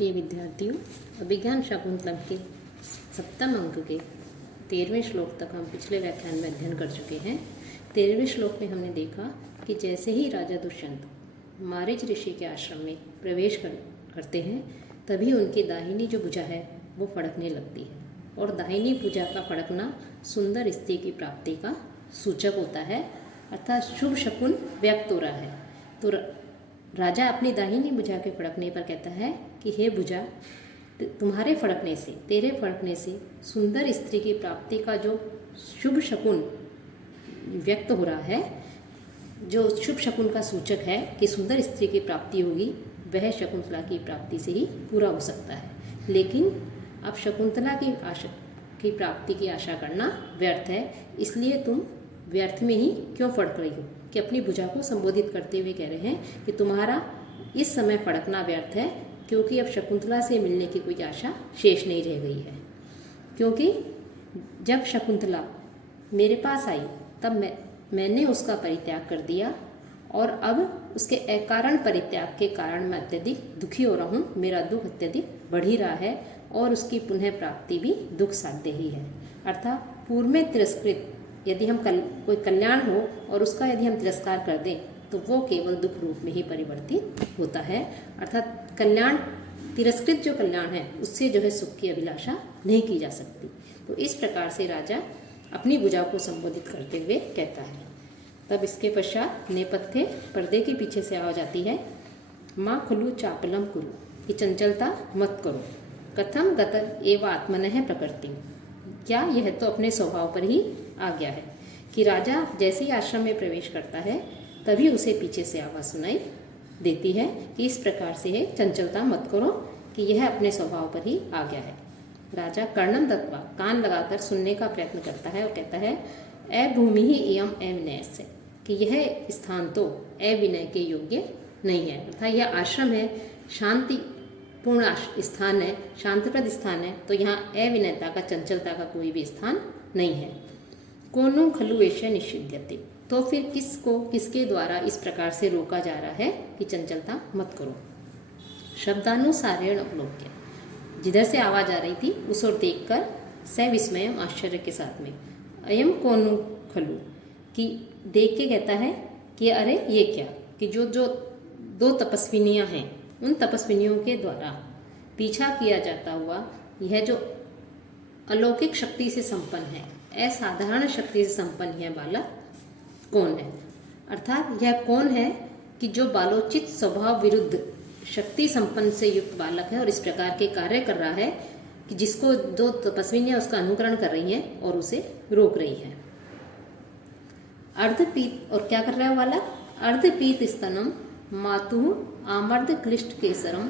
प्रिय विद्यार्थियों, अभिज्ञान शाकुंतलम के 7वें अंक के 13वें श्लोक तक हम पिछले व्याख्यान में अध्ययन कर चुके हैं। 13वें श्लोक में हमने देखा कि जैसे ही राजा दुष्यंत मारीच ऋषि के आश्रम में प्रवेश करते हैं, तभी उनकी दाहिनी जो भुजा है वो फड़कने लगती है, और दाहिनी भुजा का फड़कना सुंदर स्त्री की प्राप्ति का सूचक होता है, अर्थात शुभ शकुन व्यक्त हो रहा है। तो राजा अपनी दाहिनी भुजा के फड़कने पर कहता है कि हे भुजा, तुम्हारे फड़कने से, तेरे फड़कने से सुंदर स्त्री की प्राप्ति का जो शुभ शकुन व्यक्त हो रहा है, जो शुभ शकुन का सूचक है कि सुंदर स्त्री की प्राप्ति होगी, वह शकुंतला की प्राप्ति से ही पूरा हो सकता है। लेकिन अब शकुंतला की प्राप्ति की आशा करना व्यर्थ है, इसलिए तुम व्यर्थ में ही क्यों फड़क रही हो, कि अपनी भुजा को संबोधित करते हुए कह रहे हैं कि तुम्हारा इस समय फड़कना व्यर्थ है, क्योंकि अब शकुंतला से मिलने की कोई आशा शेष नहीं रह गई है। क्योंकि जब शकुंतला मेरे पास आई तब मैंने उसका परित्याग कर दिया, और अब उसके अकारण परित्याग के कारण मैं अत्यधिक दुखी हो रहा हूँ, मेरा दुख अत्यधिक बढ़ ही रहा है, और उसकी पुनः प्राप्ति भी दुख साध्य ही है। अर्थात पूर्व में तिरस्कृत यदि हम कोई कल्याण हो और उसका यदि हम तिरस्कार कर दें तो वो केवल दुख रूप में ही परिवर्तित होता है। अर्थात कल्याण, तिरस्कृत जो कल्याण है उससे जो है सुख की अभिलाषा नहीं की जा सकती। तो इस प्रकार से राजा अपनी भुजा को संबोधित करते हुए कहता है। तब इसके पश्चात नेपथ्य पर्दे के पीछे से आवाज आती है, माँ खुलू चापलम कुरु, कि चंचलता मत करो, कथम गतर एव आत्मनः प्रकृति, क्या यह तो अपने स्वभाव पर ही आ गया है। कि राजा जैसे ही आश्रम में प्रवेश करता है तभी उसे पीछे से आवाज़ सुनाई देती है कि इस प्रकार से है, चंचलता मत करो, कि यह अपने स्वभाव पर ही आ गया है। राजा कर्णम दत्वा, कान लगाकर सुनने का प्रयत्न करता है और कहता है, अभूमि ही एयम अविनय से, कि यह स्थान तो अविनय के योग्य नहीं है। अर्थात यह आश्रम है, शांति पूर्ण स्थान है, शांतिप्रद स्थान है, तो यहाँ अविनयता का, चंचलता का कोई भी स्थान नहीं है। कोनो खलु एष निषिध्यते, तो फिर किसके द्वारा इस प्रकार से रोका जा रहा है कि चंचलता मत करो। शब्दानुसारेण अवलोक्य, जिधर से आवाज आ रही थी उस ओर देखकर सविस्मय आश्चर्य के साथ में, अयम कोनो खलु, कि देख के कहता है कि अरे ये क्या, कि जो दो तपस्विनियां हैं उन तपस्विनियों के द्वारा पीछा किया जाता हुआ यह जो अलौकिक शक्ति से संपन्न है, असाधारण शक्ति से संपन्न यह बालक कौन है। अर्थात यह कौन है कि जो बालोचित स्वभाव विरुद्ध शक्ति संपन्न से युक्त बालक है और इस प्रकार के कार्य कर रहा है कि जिसको दो तपस्विनियां उसका अनुकरण कर रही हैं और उसे रोक रही हैं। अर्धपीत, और क्या कर रहा है बालक, अर्धपीत स्तनम मातु आमर्द क्लिष्ट केसरम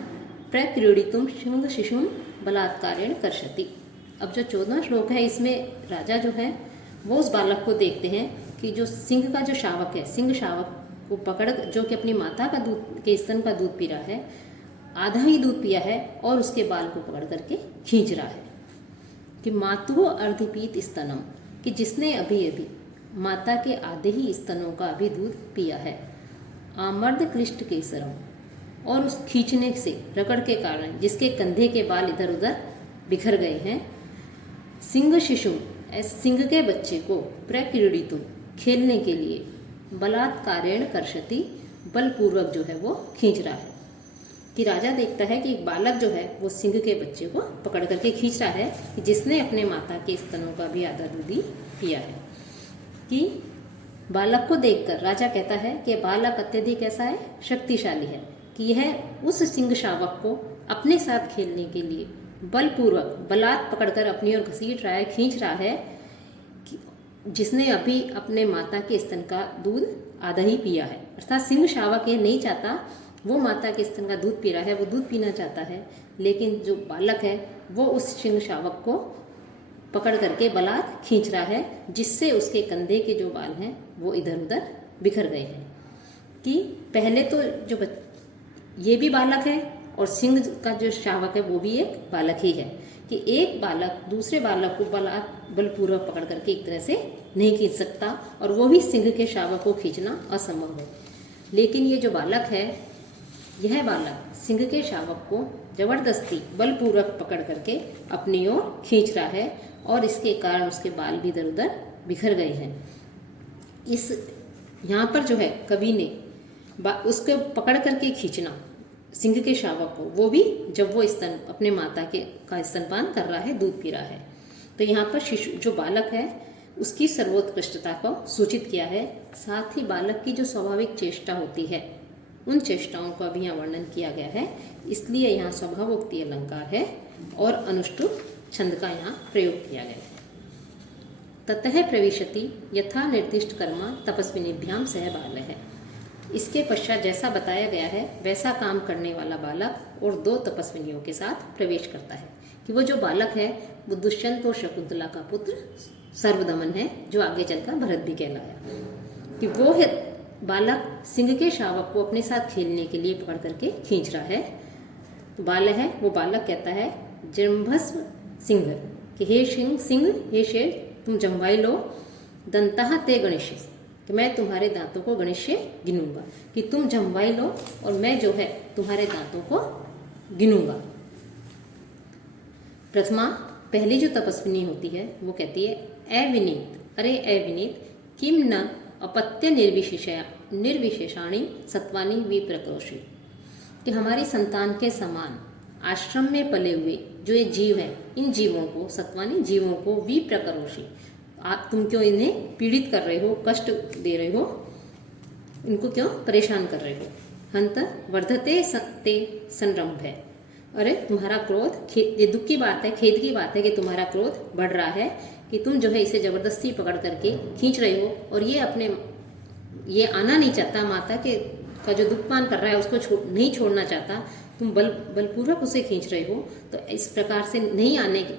प्रक्रीडितुम सिंह शिशुम बलात्कारेण कर्षति। अब जो 14वां श्लोक है, इसमें राजा जो है वो उस बालक को देखते हैं कि जो सिंह का जो शावक है, सिंह शावक को पकड़, जो कि अपनी माता का दूध के स्तन का दूध पी रहा है, आधा ही दूध पिया है, और उसके बाल को पकड़ करके खींच रहा है। कि मातु अर्धपीत स्तनम, कि जिसने अभी अभी माता के आधे ही स्तनों का अभी दूध पिया है, आमर्द क्लिष्ट केसरम, और उस खींचने से, रगड़ के कारण जिसके कंधे के बाल इधर उधर बिखर गए हैं, सिंह शिशु, सिंह के बच्चे को प्रक्रीडितु, खेलने के लिए, बलात्कारेण कर्षति, बलपूर्वक जो है वो खींच रहा है। कि राजा देखता है कि एक बालक जो है वो सिंह के बच्चे को पकड़ करके खींच रहा है, कि जिसने अपने माता के स्तनों का भी आधा दूध ही पिया है। कि बालक को देखकर राजा कहता है कि बालक अत्यधिक ऐसा है, शक्तिशाली है, कि यह उस सिंह शावक को अपने साथ खेलने के लिए बलपूर्वक बलात् पकड़कर अपनी ओर घसीट रहा है, खींच रहा है, जिसने अभी अपने माता के स्तन का दूध आधा ही पिया है। अर्थात सिंह शावक ये नहीं चाहता, वो माता के स्तन का दूध पी रहा है, वो दूध पीना चाहता है, लेकिन जो बालक है वो उस सिंह शावक को पकड़ करके बलात् खींच रहा है, जिससे उसके कंधे के जो बाल हैं वो इधर उधर बिखर गए हैं। कि पहले तो जो ये भी बालक है और सिंह का जो शावक है वो भी एक बालक ही है, कि एक बालक दूसरे बालक को बलपूर्वक पकड़ करके एक तरह से नहीं खींच सकता, और वो भी सिंह के शावक को खींचना असंभव है। लेकिन ये जो बालक है, यह बालक सिंह के शावक को जबरदस्ती बलपूर्वक पकड़ करके अपनी ओर खींच रहा है और इसके कारण उसके बाल भी इधर उधर बिखर गए हैं। इस यहाँ पर जो है कवि ने उसको पकड़ करके खींचना सिंह के शावक को, वो भी जब वो स्तन अपने माता के का स्तनपान कर रहा है, दूध पी रहा है। तो यहाँ पर शिशु जो बालक है उसकी सर्वोत्कृष्टता को सूचित किया है। साथ ही बालक की जो स्वाभाविक चेष्टा होती है उन चेष्टाओं का भी यहाँ वर्णन किया गया है। इसलिए यहाँ स्वभावोक्ति अलंकार है और अनुष्टुप छंद का यहाँ प्रयोग किया गया है। ततः प्रविशति यथा निर्दिष्ट कर्मा तपस्विनीभ्याम सह बाल है। इसके पश्चात जैसा बताया गया है वैसा काम करने वाला बालक और 2 तपस्विनियों के साथ प्रवेश करता है। कि वो जो बालक है वो दुष्यंत और शकुंतला का पुत्र सर्वदमन है, जो आगे चलकर भरत भी कहलाया। कि वो है बालक सिंह के शावक को अपने साथ खेलने के लिए पकड़ करके खींच रहा है। तो बाल है वो बालक कहता है जृंभस्व सिंह कि हे सिंह हे शेर, तुम जम्वाई लो, दंतः ते गणेश, कि मैं तुम्हारे दांतों को गणेश गिनूंगा। कि तुम जम्वाई लो और मैं जो है तुम्हारे दांतों को गिनूंगा। प्रथमा पहली जो तपस्विनी होती है वो कहती है ए विनीत, अरे ए विनीत, किम न अपत्य निर्विशेषाणी सत्वानी विप्रकोषी, कि हमारी संतान के समान आश्रम में पले हुए जो ये जीव हैं, इन जीवों को, सत्वानी जीवों को विप्रकरोषी, आप तुम क्यों इन्हें पीड़ित कर रहे हो, कष्ट दे रहे हो, इनको क्यों परेशान कर रहे हो। हंत वर्धते ते संरंभ है, अरे तुम्हारा क्रोध, ये दुख की बात है, खेद की बात है कि तुम्हारा क्रोध बढ़ रहा है कि तुम जो है इसे जबरदस्ती पकड़ करके खींच रहे हो और ये आना नहीं चाहता, माता के का जो दुख पान कर रहा है उसको नहीं छोड़ना चाहता, तुम बलपूर्वक उसे खींच रहे हो। तो इस प्रकार से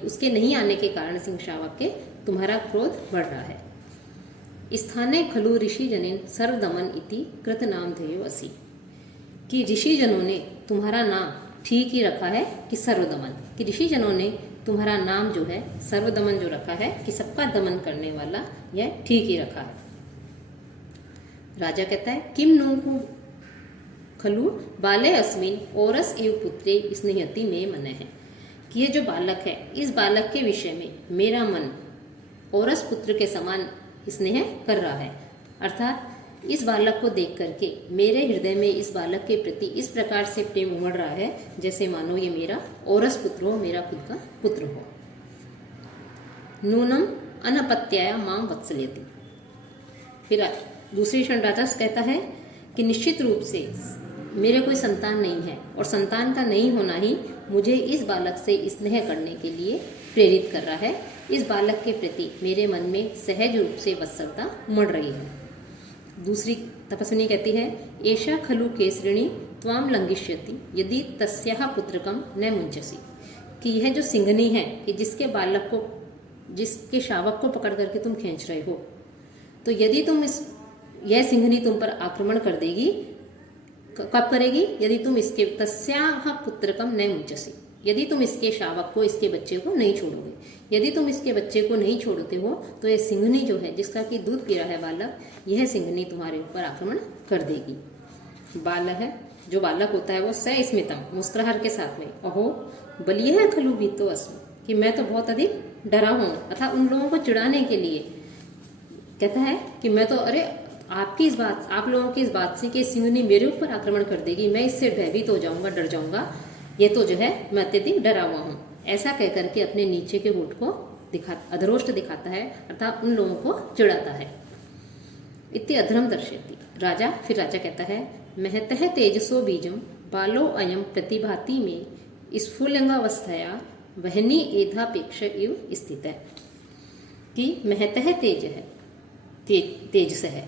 उसके नहीं आने के कारण सिंह शावक के तुम्हारा क्रोध बढ़ रहा है। स्थाने खलु ऋषि जनिन सर्वदमन इति कृत नाम ध्येयो असि, कि ऋषि जनों ने तुम्हारा नाम ठीक ही रखा है कि सर्वदमन, कि ऋषि जनों ने तुम्हारा नाम जो है सर्वदमन जो रखा है कि सबका दमन करने वाला, यह ठीक ही रखा है। राजा कहता है किम नो खलु बाले अस्मिन औरस एव पुत्रे स्नेहति में मन है, कि ये जो बालक है इस बालक के विषय में मेरा मन औरस पुत्र के समान स्नेह कर रहा है। अर्थात इस बालक को देख करके मेरे हृदय में इस बालक के प्रति इस प्रकार से प्रेम उमड़ रहा है जैसे मानो ये मेरा औरस पुत्र हो, मेरा खुद का पुत्र हो। नूनम अनपत्याया मां वत्सलेति, फिर दूसरी क्षण राजा कहता है कि निश्चित रूप से मेरे कोई संतान नहीं है और संतान का नहीं होना ही मुझे इस बालक से स्नेह करने के लिए प्रेरित कर रहा है। इस बालक के प्रति मेरे मन में सहज रूप से वत्सलता उमड़ रही है। दूसरी तपस्विनी कहती है एषा खलु केसरिणी त्वाम लंघिष्यति यदि तस्याः पुत्रकम न मुंचसी, कि यह जो सिंघनी है कि जिसके शावक को पकड़ करके तुम खींच रहे हो, तो यदि यह सिंघनी तुम पर आक्रमण कर देगी, कब करेगी, यदि तुम इसके तस्याः पुत्रकम न मुंचसी, यदि तुम इसके शावक को, इसके बच्चे को नहीं छोड़ोगे। यदि तुम इसके बच्चे को नहीं छोड़ते हो तो यह सिंघनी जो है जिसका कि दूध पी रहा है बालक, यह सिंघनी तुम्हारे ऊपर आक्रमण कर देगी। बालक है जो बालक होता है वो सस्मितम मुस्कुराहट के साथ में अहो बलिए खलु बीतो अस्म, कि मैं तो बहुत अधिक डरा हूँ, अर्थात उन लोगों को चिढ़ाने के लिए कहता है कि मैं तो, अरे आप लोगों की इस बात से कि सिंघनी मेरे ऊपर आक्रमण कर देगी, मैं इससे भयभीत हो जाऊंगा, डर जाऊंगा, ये तो जो है मैं अत्यधिक डरा हुआ हूँ। ऐसा कह करके अपने नीचे के होठ को अधरोष्ट दिखाता है, अर्थात उन लोगों को चिढ़ाता है। इति अधरम दर्शयति, फिर राजा कहता है महतः तेजसो बीजम बालो अयम प्रतिभाति में स्फुलिंगावस्थया वहनी एधापेक्ष इव स्थित है, कि महतः तेज है, तेज से है,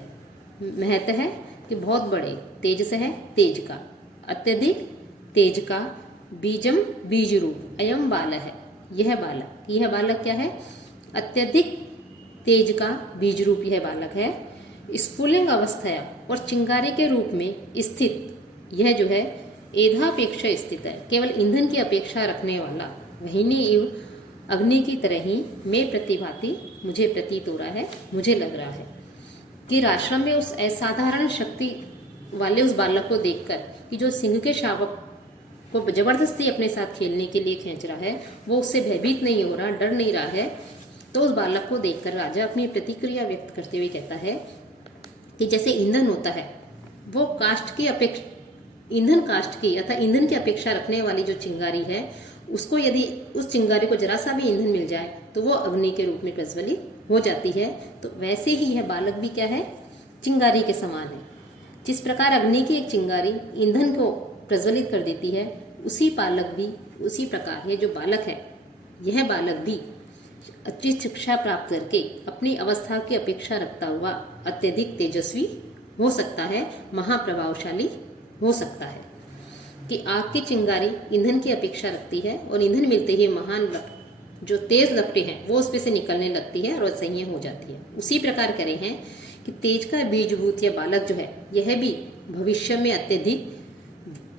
महतः कि बहुत बड़े, तेज से है तेज का, अत्यधिक तेज का, बीजम बीज रूप, अयम बाल है यह बालक क्या है, अत्यधिक तेज का बीज रूप यह बालक है, स्फुलिंग अवस्था और चिंगारी के रूप में स्थित, यह जो है एधापेक्षा स्थित है, केवल ईंधन की अपेक्षा रखने वाला, वहीनी इव अग्नि की तरह ही मैं प्रतिभाति मुझे प्रतीत हो रहा है, मुझे लग रहा है। कि आश्रम में उस असाधारण शक्ति वाले उस बालक को देखकर कि जो सिंह के शावक को जबरदस्ती अपने साथ खेलने के लिए खींच रहा है, वो उससे भयभीत नहीं हो रहा, डर नहीं रहा है, तो उस बालक को देखकर राजा अपनी प्रतिक्रिया व्यक्त करते हुए कहता है कि जैसे ईंधन होता है, वो काष्ठ की अपेक्षा ईंधन काष्ठ की अर्थात ईंधन की अपेक्षा रखने वाली जो चिंगारी है, उसको यदि उस चिंगारी को जरा सा भी ईंधन मिल जाए तो वो अग्नि के रूप में प्रज्वलित हो जाती है। तो वैसे ही यह बालक भी क्या है, चिंगारी के समान है। जिस प्रकार अग्नि की एक चिंगारी ईंधन को प्रज्वलित कर देती है, उसी प्रकार ये जो बालक है, यह बालक भी अच्छी शिक्षा प्राप्त करके अपनी अवस्था की अपेक्षा रखता हुआ अत्यधिक तेजस्वी हो सकता है, महाप्रभावशाली हो सकता है। कि आग की चिंगारी ईंधन की अपेक्षा रखती है और ईंधन मिलते ही महान जो तेज लपटें हैं वो उसमें से निकलने लगती है और संयम हो जाती है। उसी प्रकार कह रहे हैं कि तेज का बीजभूत यह बालक जो है, यह भी भविष्य में अत्यधिक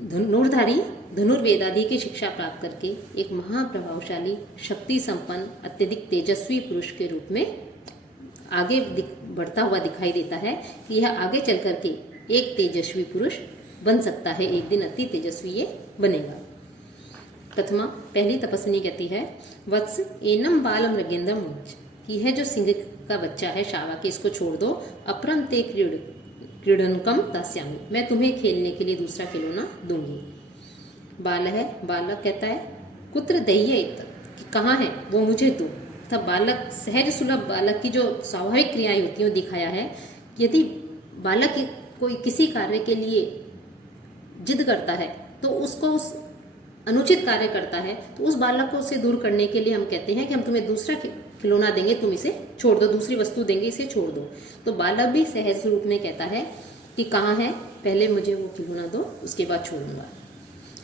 धनुर्धारी धनुर्वेदादि की शिक्षा प्राप्त करके एक महाप्रभावशाली शक्ति संपन्न अत्यधिक तेजस्वी पुरुष के रूप में आगे बढ़ता हुआ दिखाई देता है कि यह आगे चल करके एक तेजस्वी पुरुष बन सकता है, एक दिन अति तेजस्वी ये बनेगा। प्रथमा पहली तपस्विनी कहती है, वत्स एनम बाल मृगेंद्र मुंच, यह जो सिंह का बच्चा है शावा की, इसको छोड़ दो। अपरम ते क्रीडनकम दास्यामी, मैं तुम्हें खेलने के लिए दूसरा खिलौना दूंगी। बाल है, बालक कहता है कुत्र दह्य, कहाँ है वो मुझे दो। तब बालक सहज सुलभ बालक की जो स्वाभाविक क्रियाएं होती हैं वो दिखाया है। यदि बालक कोई किसी कार्य के लिए जिद करता है तो उसको उस अनुचित कार्य करता है, तो उस बालक को उससे दूर करने के लिए हम कहते हैं कि हम तुम्हें दूसरा खिलौना देंगे, तुम इसे छोड़ दो, दूसरी वस्तु देंगे, इसे छोड़ दो। तो बालक भी सहज रूप में कहता है कि कहाँ है, पहले मुझे वो खिलौना दो, उसके बाद छोड़ूंगा।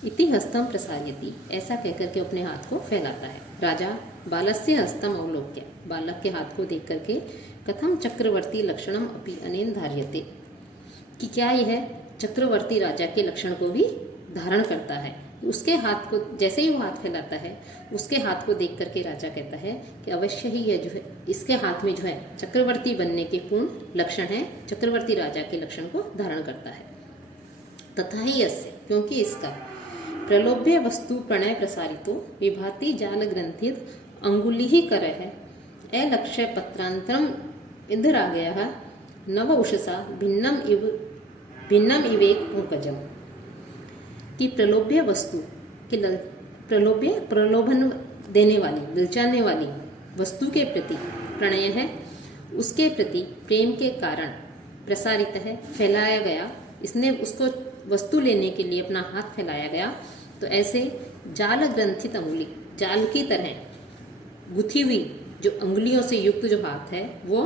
इति हस्तम प्रसारयति, ऐसा कहकर के अपने हाथ को फैलाता है। राजा बालस्य हस्तम अवलोक्य, बालक के हाथ को देख करके कथम चक्रवर्ती लक्षणम अपि अनेन धार्यते, कि क्या यह चक्रवर्ती राजा के लक्षण को भी धारण करता है। उसके हाथ को जैसे ही वो हाथ फैलाता है, उसके हाथ को देख करके राजा कहता है कि अवश्य ही यह जो है, इसके हाथ में जो है चक्रवर्ती बनने के पूर्ण लक्षण है, चक्रवर्ती राजा के लक्षण को धारण करता है। तथा ही यस्य, क्योंकि इसका प्रलोभ्य वस्तु प्रणय प्रसारितो विभाति जाल ग्रंथित अंगुली ही कर है, अलक्ष्य पत्रांतरम इधर आ गया नव उषसा भिन्नम इवेक पंकजम, कि प्रलोभ्य वस्तु कि प्रलोभन देने वाली, दिलचाने वाली वस्तु के प्रति प्रणय है, उसके प्रति प्रेम के कारण प्रसारित है, फैलाया गया, इसने उसको वस्तु लेने के लिए अपना हाथ फैलाया गया। तो ऐसे जाल ग्रंथित अंगुली, जाल की तरह गुथी हुई जो अंगुलियों से युक्त जो हाथ है, वो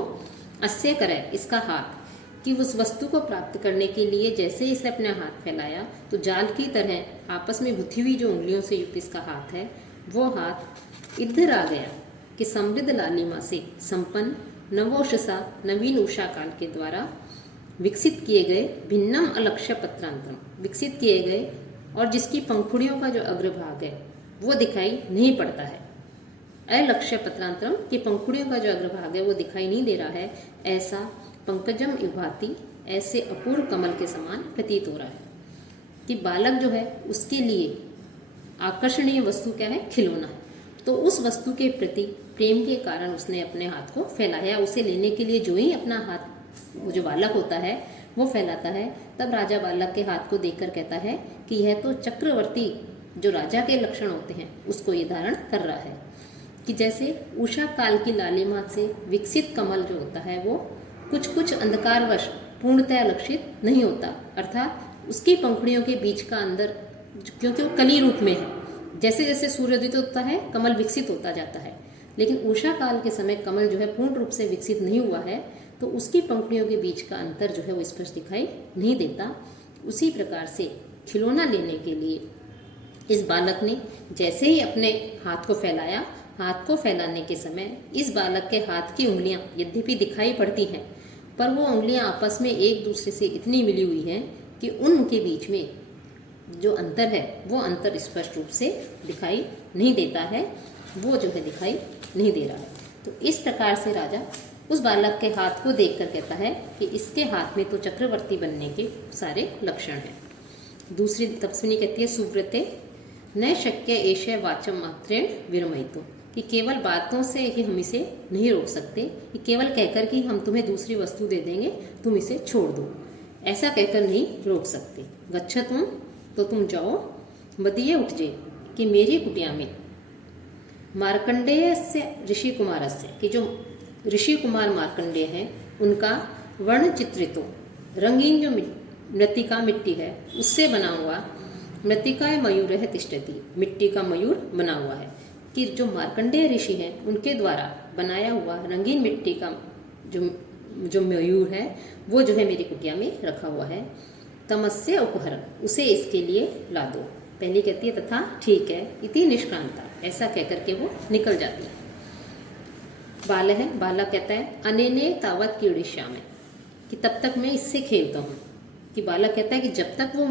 अस्य करे, इसका हाथ, कि उस वस्तु को प्राप्त करने के लिए जैसे इसने अपने हाथ फैलाया, तो जाल की तरह आपस में गुथी हुई जो उंगलियों से युक्त इसका हाथ है, वो हाथ इधर आ गया कि समृद्ध लालिमा से संपन्न नवोषसा, नवीन उषा काल के द्वारा विकसित किए गए भिन्नम अलक्ष्य पत्रांतरम, विकसित किए गए और जिसकी पंखुड़ियों का जो अग्रभाग है वो दिखाई नहीं पड़ता है। अलक्ष्य पत्रांतरम की पंखुड़ियों का जो अग्रभाग है वो दिखाई नहीं दे रहा है, ऐसा पंकजम युभाति, ऐसे अपूर्व कमल के समान प्रतीत हो रहा है। कि बालक जो है उसके लिए आकर्षणीय वस्तु क्या है, खिलौना है। तो उस वस्तु के प्रति प्रेम के कारण उसने अपने हाथ को फैलाया। उसे लेने के लिए जो ही अपना हाथ वो जो बालक होता है वो फैलाता है, तब राजा बालक के हाथ को देखकर कहता है कि यह तो चक्रवर्ती जो राजा के लक्षण होते हैं उसको ये धारण कर रहा है। कि जैसे उषा काल की लालिमा से विकसित कमल जो होता है वो कुछ अंधकारवश पूर्णतया लक्षित नहीं होता, अर्थात उसकी पंखुड़ियों के बीच का अंदर, क्योंकि वो कली रूप में है, जैसे जैसे सूर्योदय होता है कमल विकसित होता जाता है, लेकिन उषा काल के समय कमल जो है पूर्ण रूप से विकसित नहीं हुआ है, तो उसकी पंखुड़ियों के बीच का अंतर जो है वो स्पष्ट दिखाई नहीं देता। उसी प्रकार से खिलौना लेने के लिए इस बालक ने जैसे ही अपने हाथ को फैलाया, हाथ को फैलाने के समय इस बालक के हाथ की उंगलियां यद्यपि दिखाई पड़ती हैं, पर वो उंगलियां आपस में एक दूसरे से इतनी मिली हुई हैं कि उनके बीच में जो अंतर है वो अंतर स्पष्ट रूप से दिखाई नहीं देता है, वो जो है दिखाई नहीं दे रहा है। तो इस प्रकार से राजा उस बालक के हाथ को देखकर कहता है कि इसके हाथ में तो चक्रवर्ती बनने के सारे लक्षण हैं। दूसरी तपस्विनी कहती है, सुव्रते न शक्य एषः वाचं मात्रेण विरमयितुं, कि केवल बातों से ही हम इसे नहीं रोक सकते, कि केवल कहकर कि हम तुम्हें दूसरी वस्तु दे देंगे, तुम इसे छोड़ दो, ऐसा कहकर नहीं रोक सकते। गच्छतुम, तो तुम जाओ, मदीये उठजे, कि मेरी कुटिया में, मार्कंडेय से ऋषि कुमार से, कि जो ऋषि कुमार मार्कंडेय हैं उनका वर्ण चित्रितो, रंगीन जो मृत्तिका मिट्टी है उससे बना हुआ, मृत्तिकाय मयूर है तिष्ठति, मिट्टी का मयूर बना हुआ है, कि जो मार्कंडेय ऋषि हैं उनके द्वारा बनाया हुआ रंगीन मिट्टी का जो मयूर है वो जो है मेरी कुटिया में रखा हुआ है। तमस्य उपहरण, उसे इसके लिए ला दो। पहली कहती है तथा ठीक है, इति निष्क्रांता, ऐसा कहकर के वो निकल जाती है। बाल है, बाला कहता है अनेने तावत क्रीडिष्यामि, कि तब तक मैं इससे खेलता हूँ। कि बाला कहता है कि जब तक वो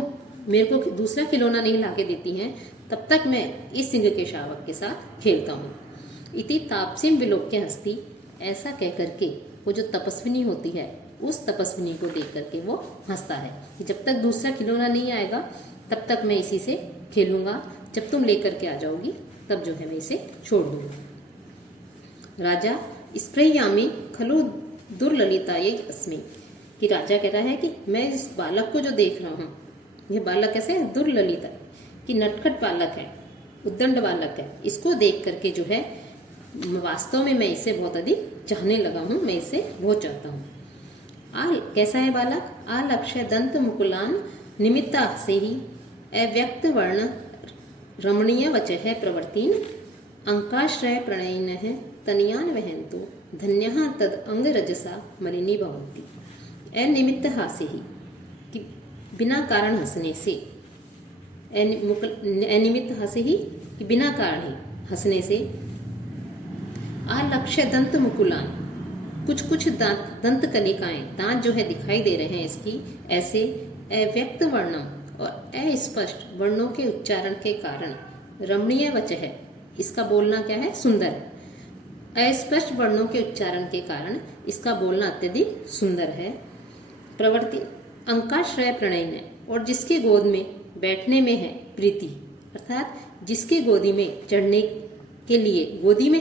मेरे को दूसरा खिलौना नहीं लाके देती हैं तब तक मैं इस सिंह के शावक के साथ खेलता हूँ। इति तापसीम विलोक्य हस्ती, ऐसा कह करके वो जो तपस्विनी होती है उस तपस्विनी को देख करके वो हंसता है कि जब तक दूसरा खिलौना नहीं आएगा तब तक मैं इसी से खेलूंगा, जब तुम लेकर के आ जाओगी तब जो है मैं इसे छोड़ दूंगा। राजा स्प्रयामी खलु दुर्ललितायै अस्मि, कि राजा कह रहा है कि मैं इस बालक को जो देख रहा हूँ, यह बालक कैसे है, दुर्ललिता, कि नटखट बालक है, उद्दंड बालक है, इसको देख करके जो है वास्तव में मैं इसे बहुत अधिक चाहने लगा हूँ, मैं इसे बहुत चाहता हूँ। कैसा है बालक, आलक्ष्य दंत मुकुलान निमित्ता से ही अव्यक्त वर्ण रमणीय वचः प्रवर्तीन अंकाश्रय प्रणयिन है तनियान वहंतु धन्यः तद अंग रजसा मलिनी भवन्ति। अनिमित्त हास्य ही, कि बिना कारण हंसने से, अनिमित्त हास्य ही, कि बिना कारण ही हंसने से, आलक्ष्य दंत मुकुलान, कुछ कुछ दंत कलिकाएं, दांत जो है दिखाई दे रहे हैं इसकी, ऐसे अव्यक्त वर्णम, और अस्पष्ट वर्णों के उच्चारण के कारण, रमणीय वचः, इसका बोलना क्या है, सुंदर है, अस्पष्ट वर्णों के उच्चारण के कारण इसका बोलना अत्यधिक सुंदर है। प्रवृत्ति अंकाश्रय प्रणयन है, और जिसके गोद में बैठने में है प्रीति, अर्थात जिसके गोदी में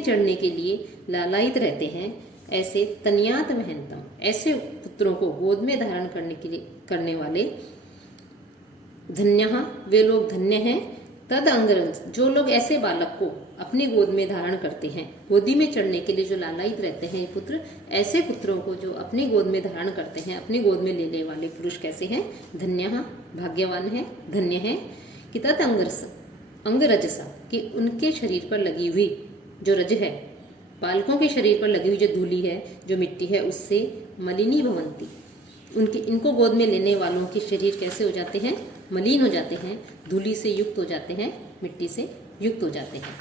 चढ़ने के लिए लालायित रहते हैं, ऐसे तनियात महंतम, ऐसे पुत्रों को गोद में धारण करने वाले, धन्यः, वे लोग धन्य हैं, तद अंगरंज, जो लोग ऐसे बालक को अपनी गोद में धारण करते हैं, गोदी में चढ़ने के लिए जो लालायित रहते हैं पुत्र, ऐसे पुत्रों को जो अपनी गोद में धारण करते हैं, अपनी गोद में लेने वाले पुरुष कैसे हैं, धन्यः, भाग्यवान है, धन्य है, कि तद अंगरजसा, कि उनके शरीर पर लगी हुई जो रज है, बालकों के शरीर पर लगी हुई जो धूली है, जो मिट्टी है, उससे मलिनी भवंती, इनको गोद में लेने वालों के शरीर कैसे हो जाते हैं, मलिन हो जाते हैं, धूली से युक्त हो जाते हैं, मिट्टी से युक्त हो जाते हैं।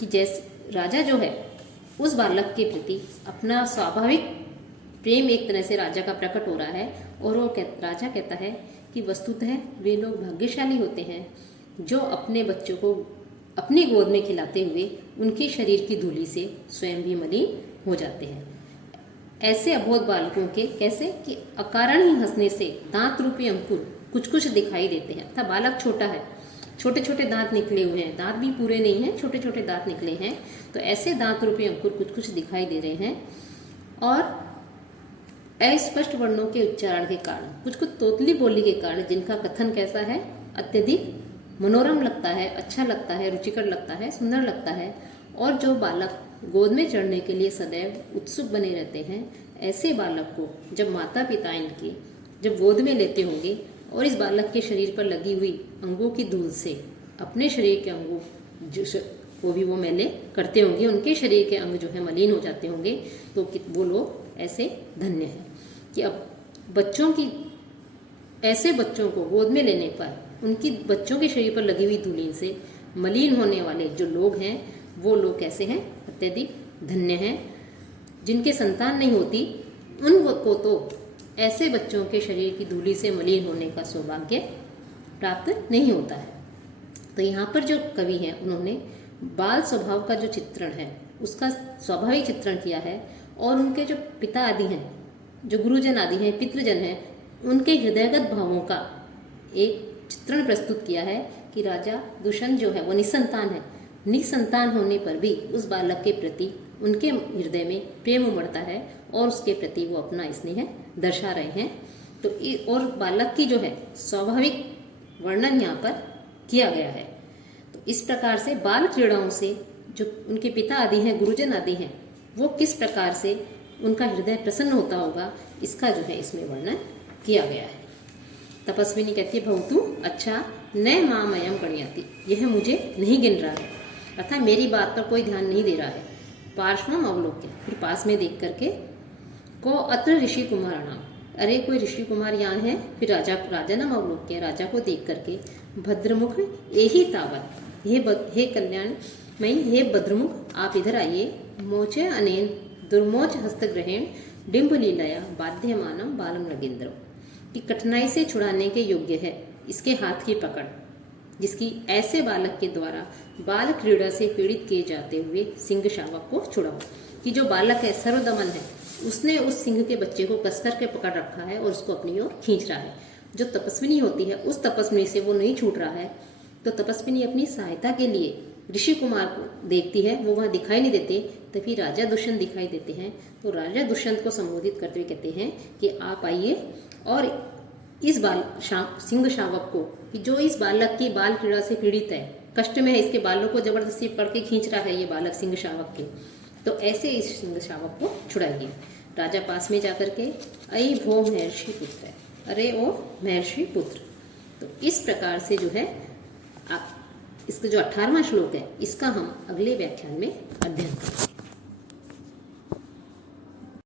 कि जैसे राजा जो है उस बालक के प्रति अपना स्वाभाविक प्रेम एक तरह से राजा का प्रकट हो रहा है, और वो राजा कहता है कि वस्तुतः वे लोग भाग्यशाली होते हैं जो अपने बच्चों को अपनी गोद में खिलाते हुए उनके शरीर की धूली से स्वयं भी मलिन हो जाते हैं। ऐसे अबोध बालकों के कैसे, कि अकारण ही हंसने से दांत रूपी अंकुर कुछ कुछ दिखाई देते हैं, अर्थात बालक छोटा है, छोटे छोटे दांत निकले हुए हैं, दांत भी पूरे नहीं हैं, छोटे छोटे दांत निकले हैं, तो ऐसे दांत रूपी अंकुर कुछ कुछ दिखाई दे रहे हैं। और अस्पष्ट वर्णों के उच्चारण के कारण, कुछ कुछ तोतली बोली के कारण, जिनका कथन कैसा है, अत्यधिक मनोरम लगता है, अच्छा लगता है, रुचिकर लगता है, सुंदर लगता है, और जो बालक गोद में चढ़ने के लिए सदैव उत्सुक बने रहते हैं, ऐसे बालक को जब माता पिता इनके जब गोद में लेते होंगे और इस बालक के शरीर पर लगी हुई अंगों की धूल से अपने शरीर के अंगों को भी वो मैले करते होंगे, उनके शरीर के अंग जो है मलिन हो जाते होंगे, तो वो लोग ऐसे धन्य हैं। कि अब ऐसे बच्चों को गोद में लेने पर उनकी बच्चों के शरीर पर लगी हुई धूलिन से मलिन होने वाले जो लोग हैं, वो लोग कैसे हैं, अत्यधिक धन्य हैं। जिनके संतान नहीं होती उनको तो ऐसे बच्चों के शरीर की धूली से मलिन होने का सौभाग्य प्राप्त नहीं होता है। तो यहाँ पर जो कवि हैं उन्होंने बाल स्वभाव का जो चित्रण है उसका स्वाभाविक चित्रण किया है, और उनके जो पिता आदि हैं, जो गुरुजन आदि हैं, पितृजन हैं, उनके हृदयगत भावों का एक चित्रण प्रस्तुत किया है कि राजा दुष्यंत जो है वो निसंतान है। निसंतान होने पर भी उस बालक के प्रति उनके हृदय में प्रेम उमड़ता है और उसके प्रति वो अपना स्नेह दर्शा रहे हैं। तो और बालक की जो है स्वाभाविक वर्णन यहाँ पर किया गया है। तो इस प्रकार से बाल क्रीड़ाओं से जो उनके पिता आदि हैं, गुरुजन आदि हैं, वो किस प्रकार से उनका हृदय प्रसन्न होता होगा, इसका जो है इसमें वर्णन किया गया है। तपस्विनी कहती है भवतु अच्छा न मामयम गणयति, यह मुझे नहीं गिन रहा है, अर्थात मेरी बात पर कोई ध्यान नहीं दे रहा है। पार्श्वम अवलोक्य, फिर पास में देख करके, को अत्र ऋषि कुमाराणाम, अरे कोई ऋषि कुमार यहाँ है। फिर राजा नाम अवलोक्य, राजा को देख करके, भद्रमुख यही तावत, हे कल्याण मई, हे भद्रमुख आप इधर आइए। मोचे अनेन दुर्मोच हस्तग्रहण डिम्ब लीलाया बाध्यमानम बालम नगेंद्र, कि कठिनाई से छुड़ाने के योग्य है इसके हाथ की पकड़, जिसकी ऐसे बालक के द्वारा बाल क्रीड़ा से पीड़ित किए जाते हुए सिंह शावक को छुड़ाओ। कि जो बालक है सर्वदमन है, उसने उस सिंह के बच्चे को कसकर के पकड़ रखा है और उसको अपनी ओर खींच रहा है। जो तपस्विनी होती है उस तपस्विनी से वो नहीं छूट रहा है। तो तपस्विनी अपनी सहायता के लिए ऋषि कुमार को देखती है, वो वहाँ दिखाई नहीं देते, तभी राजा दुष्यंत दिखाई देते हैं। तो राजा दुष्यंत को संबोधित करते हुए कहते हैं कि आप आइए और इस सिंह शावक को, कि जो इस बालक की बाल क्रीड़ा से पीड़ित है, कष्ट में है, इसके बालों को जबरदस्ती पकड़ के खींच रहा है ये बालक सिंह शावक के, तो ऐसे इस सिंह शावक को छुड़ाइए। राजा पास में जाकर के, अई भो महर्षि पुत्र, अरे ओ महर्षि पुत्र। तो इस प्रकार से जो है इसका जो 18वां श्लोक है, इसका हम अगले व्याख्यान में अध्ययन करेंगे।